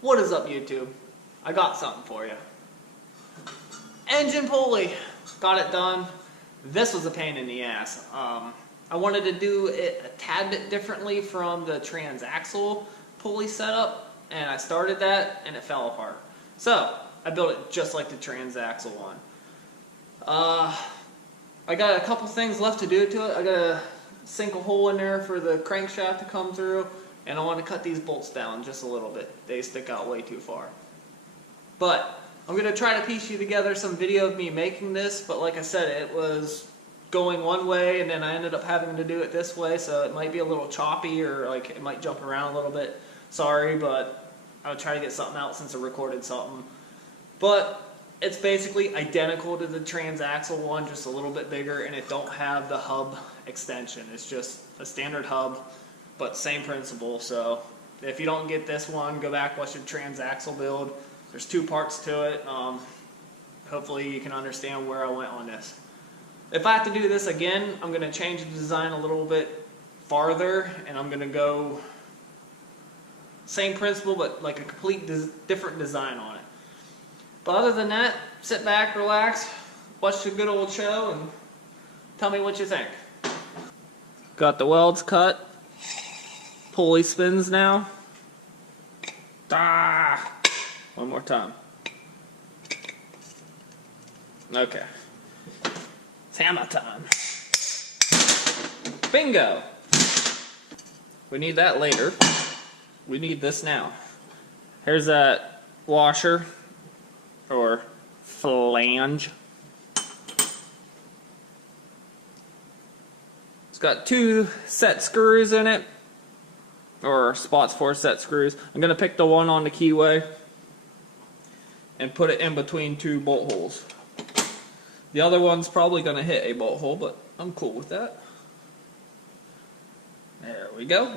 What is up, YouTube? I got something for you. Engine pulley. Got it done. This was a pain in the ass. I wanted to do it a tad bit differently from the transaxle pulley setup, and I started that and it fell apart. So I built it just like the transaxle one. I got a couple things left to do to it. I gotta sink a hole in there for the crankshaft to come through, and I want to cut these bolts down just a little bit. They stick out way too far. But I'm gonna try to piece you together some video of me making this, but like I said, it was going one way and then I ended up having to do it this way, so it might be a little choppy or like it might jump around a little bit. Sorry, but I'll try to get something out since I recorded something. But it's basically identical to the transaxle one, just a little bit bigger, and it don't have the hub extension. It's just a standard hub, but same principle. So if you don't get this one, go back, watch the transaxle build. There's two parts to it. Hopefully you can understand where I went on this. If I have to do this again, I'm going to change the design a little bit farther, and I'm going to go same principle, but like a complete different design on it. But other than that, sit back, relax, watch the good old show, and tell me what you think. Got the welds cut. Pulley spins now. Ah! One more time. Okay. It's hammer time. Bingo! We need that later. We need this now. Here's that washer, or flange. It's got two set screws in it, or spots for set screws. I'm going to pick the one on the keyway and put it in between two bolt holes. The other one's probably going to hit a bolt hole, but I'm cool with that. There we go.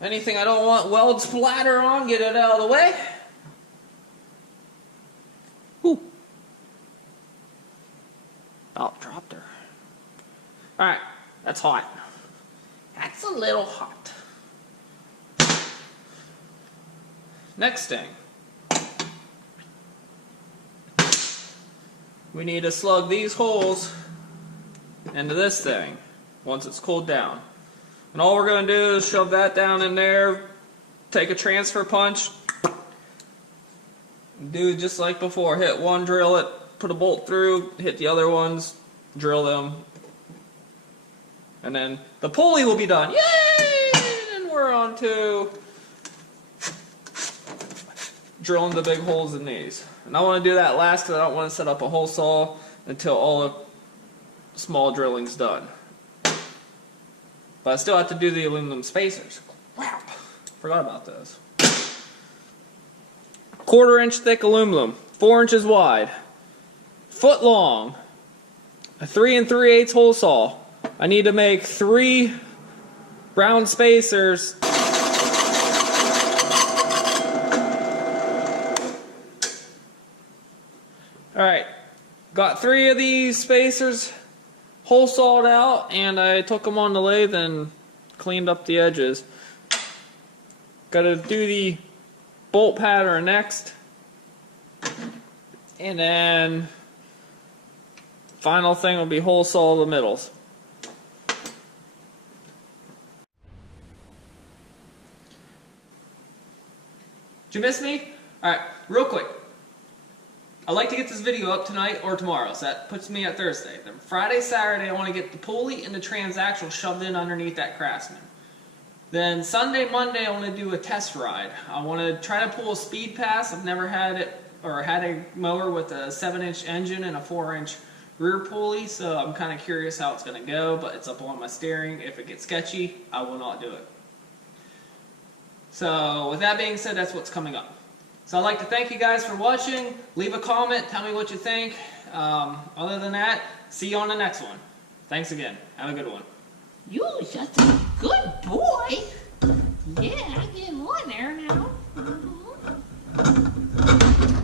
Anything I don't want weld splatter on, get it out of the way. Whew. Oh, dropped her. Alright, that's hot. That's a little hot. Next thing. We need to slug these holes into this thing once it's cooled down. And all we're going to do is shove that down in there, take a transfer punch, do just like before. Hit one, drill it, put a bolt through, hit the other ones, drill them, and then the pulley will be done. Yay! And we're on to drilling the big holes in these. And I want to do that last because I don't want to set up a hole saw until all the small drilling's done. But I still have to do the aluminum spacers. Wow, forgot about those. 1/4 inch thick aluminum, 4 inches wide, foot long, a 3 3/8 hole saw. I need to make 3 round spacers. Alright, got 3 of these spacers hole sawed out, and I took them on the lathe and cleaned up the edges. Gotta do the bolt pattern next, and then final thing will be hole saw the middles. Did you miss me? Alright, real quick. I'd like to get this video up tonight or tomorrow, so that puts me at Thursday. Then Friday, Saturday, I want to get the pulley and the transaxle shoved in underneath that Craftsman. Then Sunday, Monday, I want to do a test ride. I want to try to pull a speed pass. I've never had it, or had a mower with a 7-inch engine and a 4-inch rear pulley, so I'm kind of curious how it's going to go, but it's up on my steering. If it gets sketchy, I will not do it. So with that being said, that's what's coming up. So I'd like to thank you guys for watching. Leave a comment, tell me what you think. Other than that, see you on the next one. Thanks again. Have a good one. You're such a good boy. Yeah, get more there now.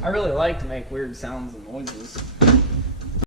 I really like to make weird sounds and noises.